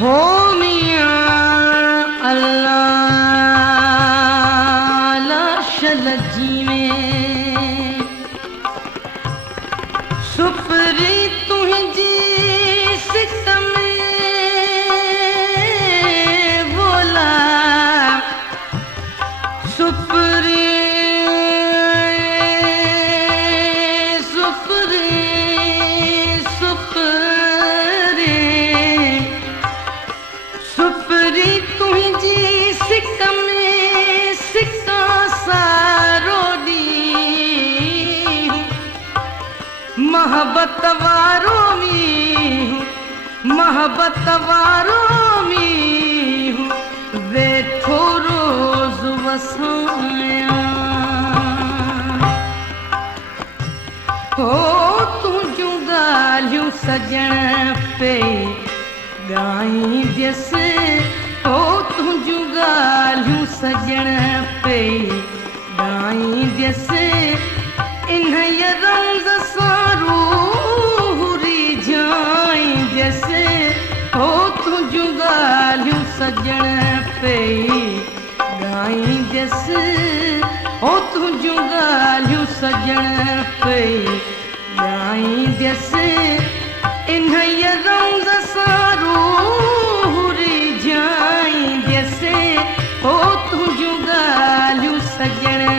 हो मियां अल्लाह लाशल जीवे सुपरी तुझी सितम बोला सुपरी मोहब्बत वारो में वेठो रोज वसाया हो तुझूं ॻाल्हियूं सजण पे ॻाईंदस हो तुझूं ॻाल्हियूं सजण पे ॻाईंदस इन रंग सां रूह रिझाईंदस हो तुझूं ॻाल्हियूं सजण पे ॻाईंदस हो तुझूं ॻाल्हियूं सजण पे ॻाईंदस इन रंग सां रूह रिझाईंदस हो तुझूं ॻाल्हियूं सजण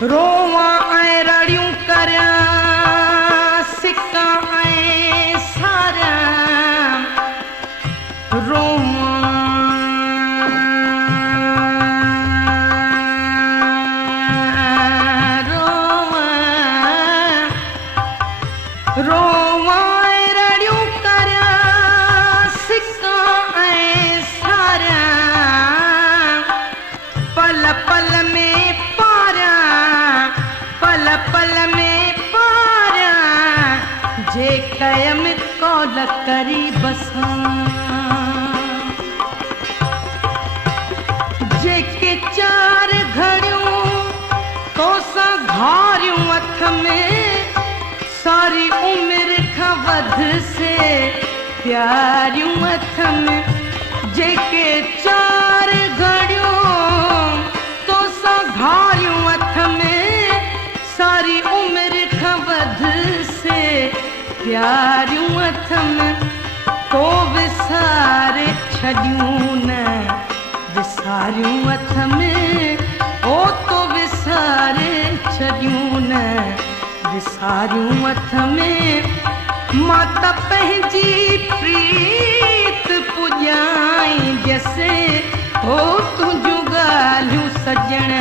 रोवां ऐं रड़ियूं करियां सिका ऐं सारियां रोवां ऐं रड़ियूं करियां सिका ऐं सारियां पल पल में पल में पारियां जे कयम कौल करी बसां जेके चार घड़ियूं तोसां घारियूं अख में सारी उम्र खां वध से प्यारियूं अख में जेके चार घड़ियूं तोसां घारियूं अख में सारी उम्र खां वध से प्यारियूं अथ में तो विसारे छॾियूं न विसारियूं अथ में ओ तो विसारे छॾियूं न विसारियूं अथ में मां त पंहिंजी प्रीत पुॼाईंदस हो तुझूं ॻाल्हियूं सजण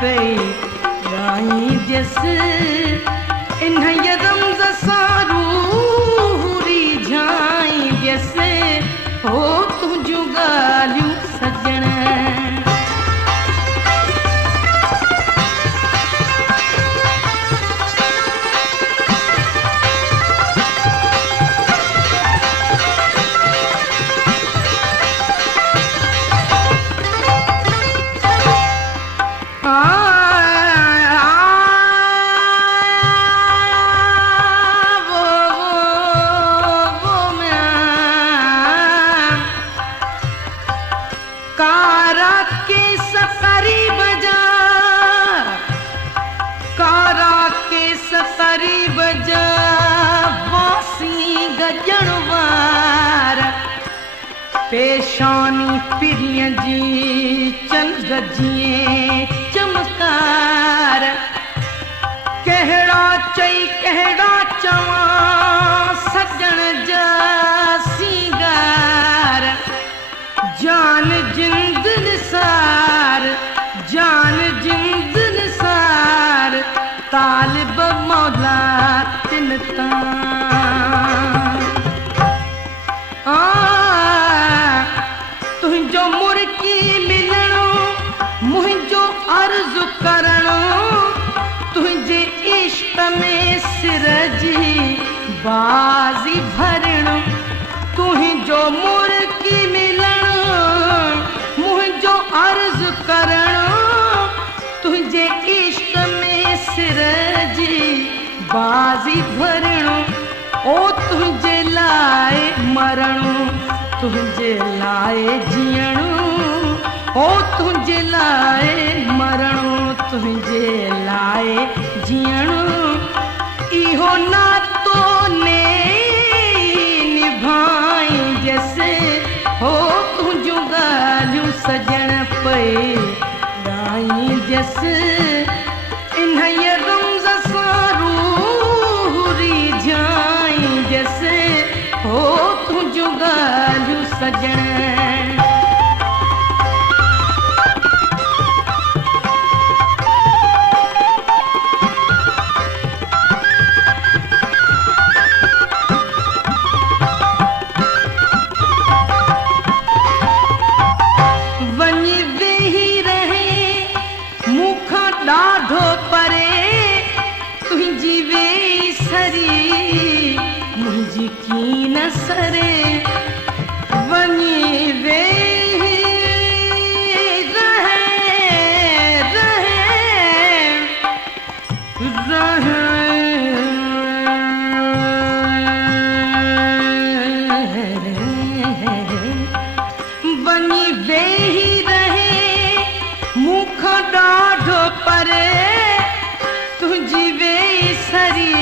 पे ॻाईंदस इन रंग सां रूह रिझाईंदस हो तुझूं ॻाल्हियूं सजण पेशानी पिरिय जी चंद जीअं चमकार कहिड़ा चई कहिड़ा चवां सजण जा सींगार जान जिंद निसार, जान जिंद निसार, तालिब मौला तिन तुझो मुर्की मिलणो, मुझो अर्ज करणो, तुझे इश्क में सिर जी बाजी भरणो। तुझो मुर्की मिलणो, मुझो अर्ज करणो, तुझे इश्क में सिर जी बाजी भरणो। ओ तुझे लाए मरणो, तुझे लाए जियणो, ओ तुझे लाए मरणो, तुझे लाए जियणो। इहो नातो ने निभाई जैसे हो तुझो गालियूं सजण पे गाई जैसे। इन्हईअ रमज़ सां रूह रिझाई जैसे हो तुझो गालियूं सजण। ॾाढो परे तुंहिंजी वेई सरी मुंहिंजी कीन सरे। वञी वेही रहे वञी वेही रहे मूंखां ॾाढो परे तुंहिंजी वेई सरी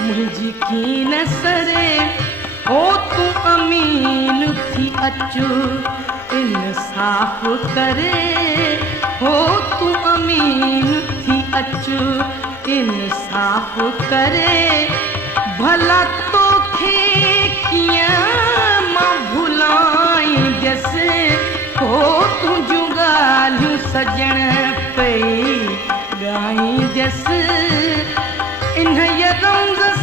मुंहिंजी कीन सरे। ओ तूं अमीन थी अचु इंसाफ़ करे, हो तूं अमीन थी अचु इंसाफ़ करे। भला तोखे कीअं मां भुलाई जैसे हो तुझो गालियूं सजण पे गाई जैसे। इन्हईअ रमज़